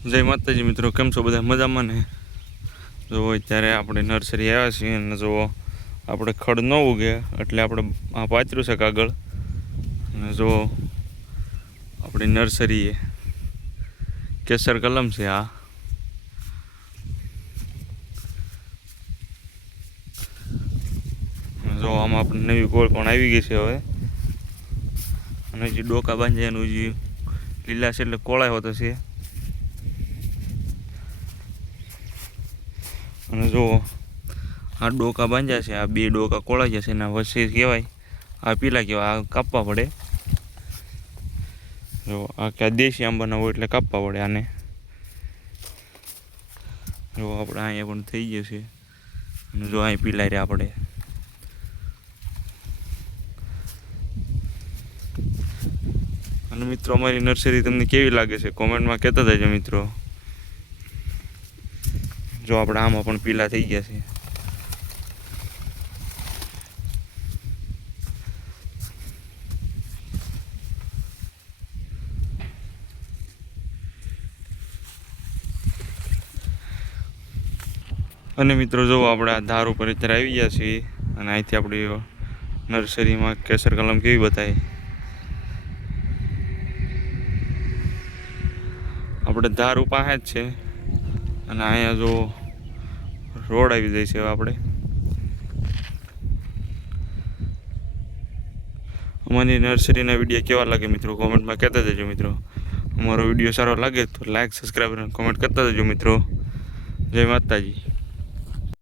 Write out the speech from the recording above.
જય માતાજી મિત્રો, કેમ છો બધા? મજામાં ને? જો અત્યારે આપણે નર્સરી આવ્યા છીએ અને જો આપણે ખડ ન ઉગે એટલે આપણે આ પાથર્યું છે કાગળ. અને જો આપણી નર્સરી કેસર કલમ છે. આ જો આમાં આપણે નવી ગોળ પણ આવી ગઈ છે હવે. અને જે ડોકા બાંધે એનું જે લીલા છે એટલે કોળાય હોતો છે. અને જો આ ડોકા બાંધ્યા છે, આ બે ડોકા કોળાઈ જશે એના વચ્ચે કહેવાય આ પીલા કહેવાય. આ કાપવા પડે. જો આ ક્યાં દેશી આંબાના હોય એટલે કાપવા પડે આને. જો આપણે અહીંયા પણ થઈ ગયું છે. અને જો અહીં પીલાઈ રહ્યા આપણે. અને મિત્રો, અમારી નર્સરી તમને કેવી લાગે છે કોમેન્ટમાં કહેતા જજો મિત્રો. જો આપણે આમાં પણ પીલા થઈ ગયા છે. અને મિત્રો જો આપણે આ ધાર ઉપર અત્યારે આવી ગયા છીએ અને અહીંથી આપણી નર્સરીમાં કેસર કલમ કેવી બતાવી. આપણે ધાર પાસે જ છે અને અહીંયા જો રોડ આવી જાય છે. આપણે અમારી નર્સરીના વિડીયો કેવા લાગે મિત્રો કોમેન્ટમાં કહેતા જજો મિત્રો. અમારો વિડીયો સારો લાગે તો લાઈક, સબસ્ક્રાઈબ અને કોમેન્ટ કરતા જજો મિત્રો. જય માતાજી.